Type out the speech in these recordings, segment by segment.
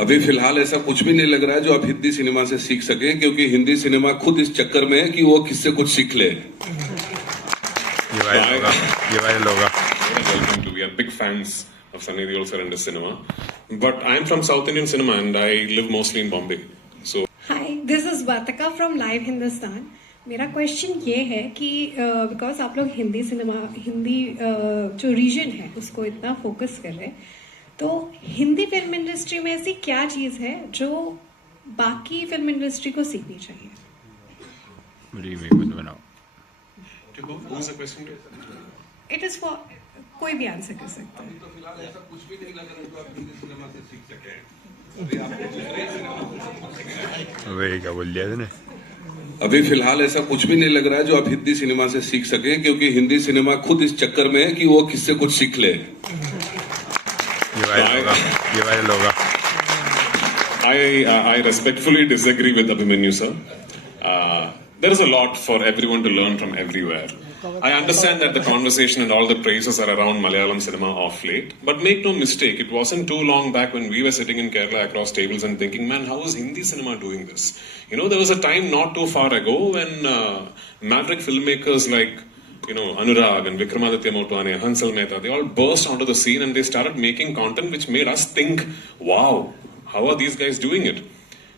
अभी फिलहाल ऐसा कुछ भी नहीं लग रहा है जो आप हिंदी सिनेमा से सीख सकें, क्योंकि हिंदी सिनेमा खुद इस चक्कर में है कि वो किससे कुछ सीख ले। ये वायरल होगा। Welcome to, we are big fans of Sunny Deol sir and his cinema, but I am from South Indian cinema and I live mostly in Bombay. So Hi, this is Vatika from Live Hindustan. मेरा question ये है कि because आप लोग Hindi cinema, Hindi जो reason है उसको इतना फोकस कर रहे हैं, तो हिंदी फिल्म इंडस्ट्री में ऐसी क्या चीज़ है जो बाकी फिल्म इंडस्ट्री को सीखनी चाहिए? इट इज फॉर कोई भी आंसर कर सकता है। तो फिलहाल ऐसा कुछ भी नहीं लग रहा है जो आप हिंदी सिनेमा से सीख सकें। वही क्या बोल दिया तूने? अभी फिलहाल ऐसा कुछ भी नहीं लग रहा है जो आप हिंदी सिनेमा से सीख सकें, क्योंकि हिंदी सिनेमा खुद इस चक्कर में है कि वो किससे कुछ सीख ले। ये वायरल होगा। I respectfully disagree with Abhimanyu sir. There is a lot for everyone to learn from everywhere. I understand that the conversation and all the praises are around Malayalam cinema of late, but make no mistake, it wasn't too long back when we were sitting in Kerala across tables and thinking, man, how is Hindi cinema doing this? You know, there was a time not too far ago when maverick filmmakers like, you know, Anurag and Vikramaditya Motwane, Hansal Mehta, they all burst onto the scene and they started making content which made us think, wow, how are these guys doing it?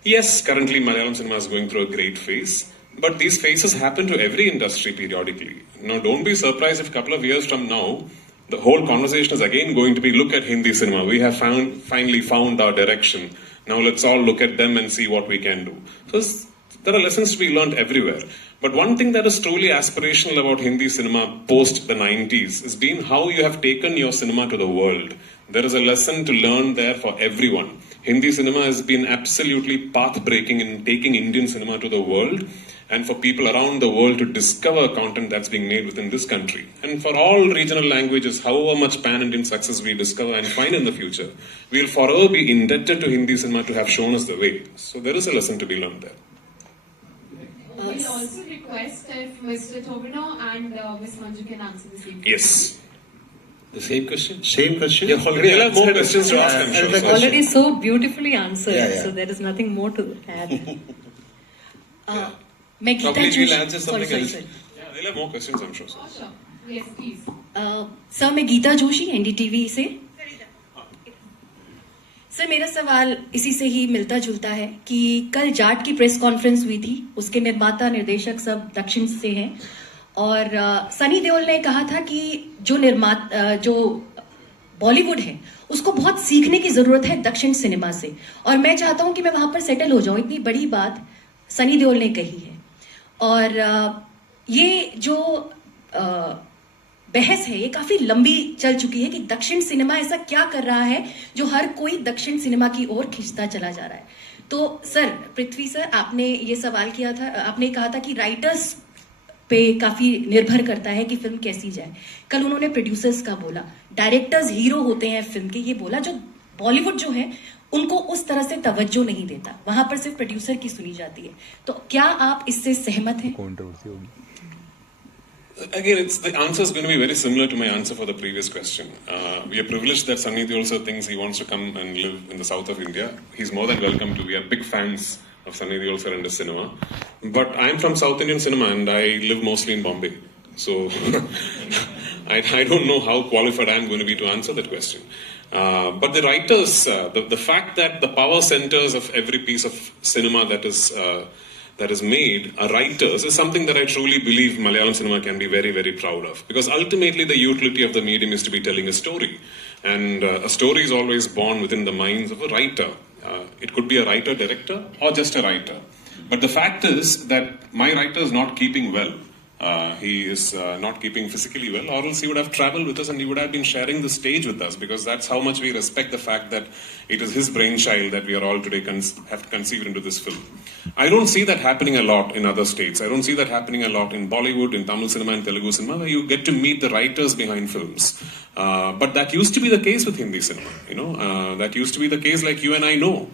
Yes, currently Malayalam cinema is going through a great phase. But these phases happen to every industry periodically. Now, don't be surprised if a couple of years from now, the whole conversation is again going to be, look at Hindi cinema. We have finally found our direction. Now let's all look at them and see what we can do. So there are lessons to be learned everywhere. But one thing that is truly aspirational about Hindi cinema post the 90s has been how you have taken your cinema to the world. There is a lesson to learn there for everyone. Hindi cinema has been absolutely path-breaking in taking Indian cinema to the world, and for people around the world to discover content that's being made within this country. And for all regional languages, however much pan-Indian success we discover and find in the future, we'll forever be indebted to Hindi cinema to have shown us the way. So there is a lesson to be learned there. We'll also request if Mr. Tobino and Ms. Manju can answer the same question. Yes. The same question? Same question? Yeah, already have more questions to ask, I'm sure. Already so beautifully answered, Yeah. so there is nothing more to add. Probably we'll answer something else. Yeah, they'll have more questions, I'm sure. Oh, sure. Yes, please. Sir, मैं Gita Joshi NDTV से। Sir, मेरा सवाल इसी से ही मिलता जुलता है कि कल जाट की प्रेस कॉन्फ्रेंस हुई थी, उसके निर्माता निर्देशक सब दक्षिण से हैं, और सनी देओल ने कहा था कि जो बॉलीवुड है उसको बहुत सीखने की जरूरत है दक्षिण सिनेमा से, और मैं चाहता हूं कि मैं वहां पर सेटल हो जाऊं। इतनी बड़ी बात सनी देओल ने कही है, और ये जो बहस है ये काफी लंबी चल चुकी है कि दक्षिण सिनेमा ऐसा क्या कर रहा है जो हर कोई दक्षिण सिनेमा की ओर खींचता चला जा रहा है। तो सर, पृथ्वी सर, आपने ये सवाल किया था, आपने कहा था कि राइटर्स पे काफी निर्भर करता है कि फिल्म कैसी जाए। कल उन्होंने प्रोड्यूसर्स का बोला, डायरेक्टर्स हीरो होते हैं फिल्म के, ये बोला। जो बॉलीवुड जो है उनको उस तरह से तवज्जो नहीं देता, वहां पर सिर्फ प्रोड्यूसर की सुनी जाती है। तो क्या आप इससे सहमत हैं? कंट्रोवर्सी होगी। Again, the answer is going to be very similar to my answer for the previous question. We are privileged that Sunny Deol sir thinks he wants to come and live in the south of India. He's more than welcome to. We are big fans of Sunny Deol sir and his cinema. But I'm from South Indian cinema and I live mostly in Bombay. So I don't know how qualified I'm going to be to answer that question. But the writers, the fact that the power centers of every piece of cinema that is made are writers is something that I truly believe Malayalam cinema can be very, very proud of. Because ultimately the utility of the medium is to be telling a story. And a story is always born within the minds of a writer. It could be a writer-director or just a writer. But the fact is that my writer is not keeping well. He is not keeping physically well, or else he would have traveled with us and he would have been sharing the stage with us, because that's how much we respect the fact that it is his brainchild that we are all today have conceived into this film. I don't see that happening a lot in other states. I don't see that happening a lot in Bollywood, in Tamil cinema, and Telugu cinema, where you get to meet the writers behind films. But that used to be the case with Hindi cinema. That used to be the case, like you and I know.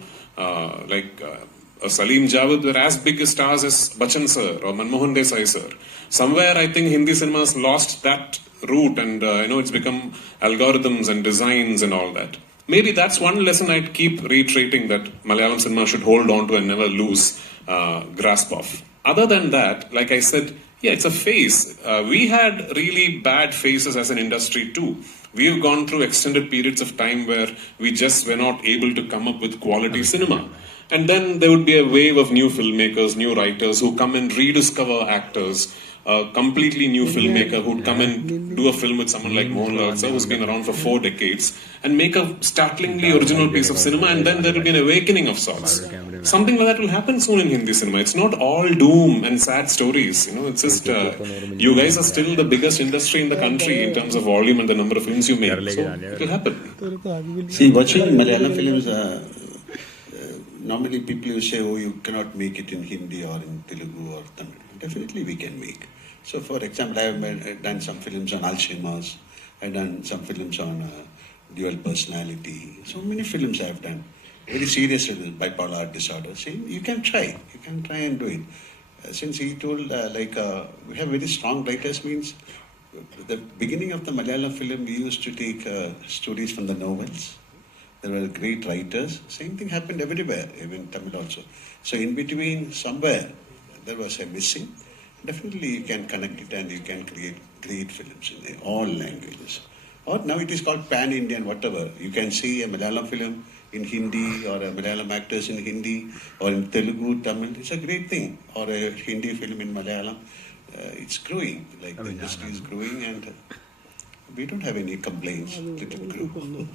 Salim Javed were as big stars as Bachchan sir or Manmohan Desai sir. Somewhere I think Hindi cinema has lost that root, and it's become algorithms and designs and all that. maybe that's one lesson I'd keep reiterating, that Malayalam cinema should hold on to and never lose grasp of. Other than that, like I said, yeah, it's a phase. We had really bad phases as an industry too. We've gone through extended periods of time where we just were not able to come up with quality cinema. And then there would be a wave of new filmmakers, new writers who come and rediscover actors. A completely new filmmaker who'd come and do a film with someone like Mohanlal, sir, who's been around for 4 decades, and make a startlingly original piece of cinema, and then there will be an awakening of sorts. Something like that will happen soon in Hindi cinema. It's not all doom and sad stories, you know. It's just you guys are still the biggest industry in the country in terms of volume and the number of films you make. So it will happen. See, watching Malayalam films, normally people will say, oh, you cannot make it in Hindi or in Telugu or Tamil. Definitely we can make. So for example, I have done some films on Alzheimer's, I've done some films on dual personality. So many films I have done. Very serious with bipolar disorder. See, you can try and do it. Since he told we have very strong writers, means the beginning of the Malayalam film we used to take stories from the novels. There were great writers. Same thing happened everywhere, even Tamil also. So in between, somewhere, there was a missing. Definitely you can connect it and you can create great films in all languages. Or now it is called pan-Indian, whatever. You can see a Malayalam film in Hindi or a Malayalam actors in Hindi or in Telugu, Tamil. It's a great thing. Or a Hindi film in Malayalam. It's growing. Like the industry is growing and we don't have any complaints. Let it grow.